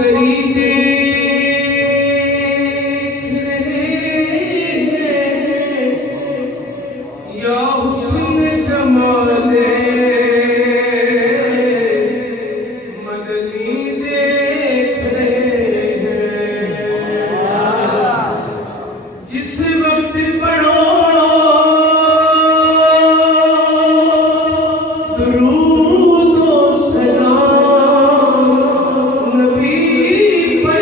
करी देख रहे हैं या हुस्न जमाले मदनी देख रहे हैं। जिस वक्त पढ़ो दुरूद ओ सलाम नबी पर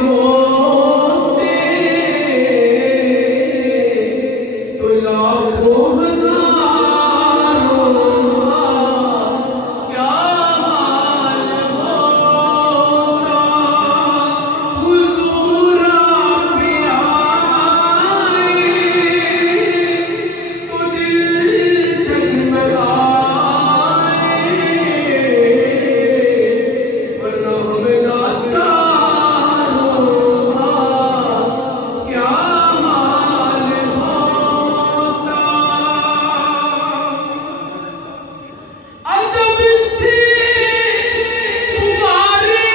होते तो लाखों हजारों क्या हाल होता। हुजूर आप आए तो दिल जगमगाए, वरना हमें लाचारों क्या हाल होता। अदब से पुकारे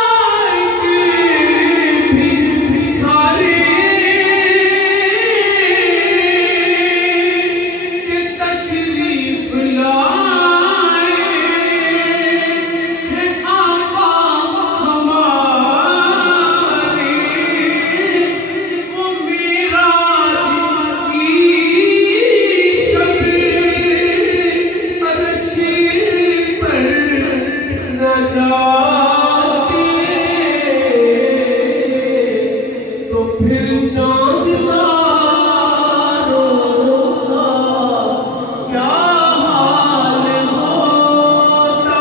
मलाइके भी सारे के तशरीफ लाए हैं आका हमारे। वो मेराज की शब अर्श पर न जाते तो फिर चांद तारों का क्या हाल होता।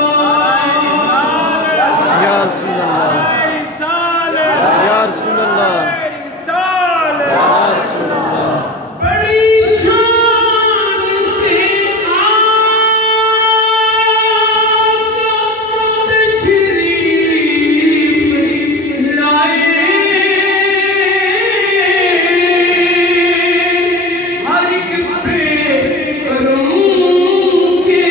या रसूल अल्लाह, या रसूल अल्लाह, या रसूल अल्लाह। बड़ी शान से आका तशरीफ लाए, हर एक पे करम के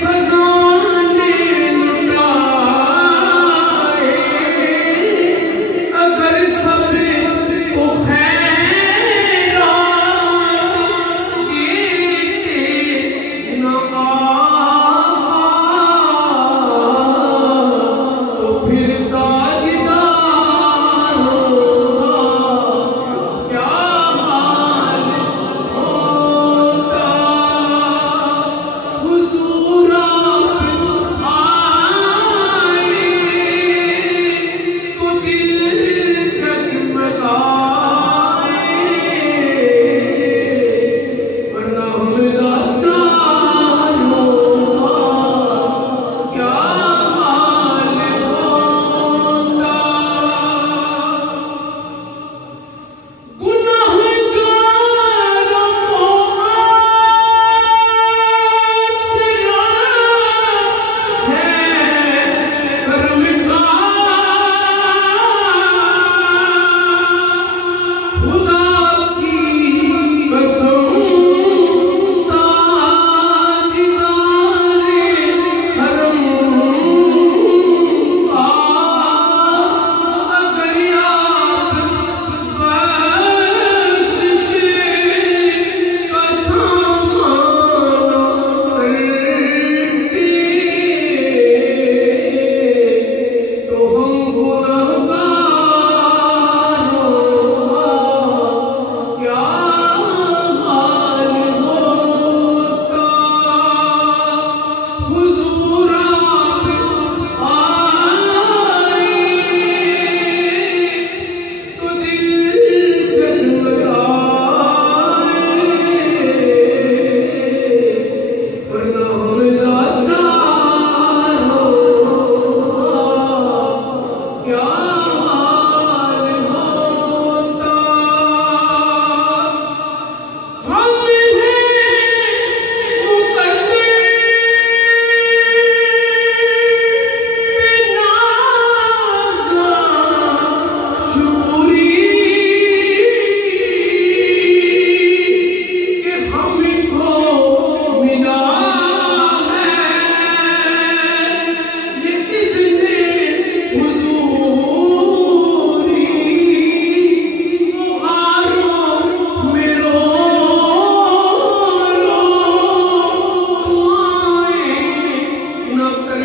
खजाने लुटाए। अगर सब को खैरात देते न आका तो फिर ताजदारों का क्या हाल होता। हुजूर आप आए तो दिल जगमगाए, वरना हम लाचारों क्या हाल होता। गुनहगारों को आसरा है करम का, खुदा की कसम ताजदारे हरम का। अगर आप बख्शिश का सामना करते तो हम गुनहगारों क्या हाल होता। हुजूर आप आए तो दिल जगमगाए, वरना हम लाचारों क्या हाल होता। हम हैं मुकद्दर बेनाज़ा शुक्री कि हमको मिला है ये इज़्ने हुज़ूरी। बुखारों में रो रो दुआएं न कर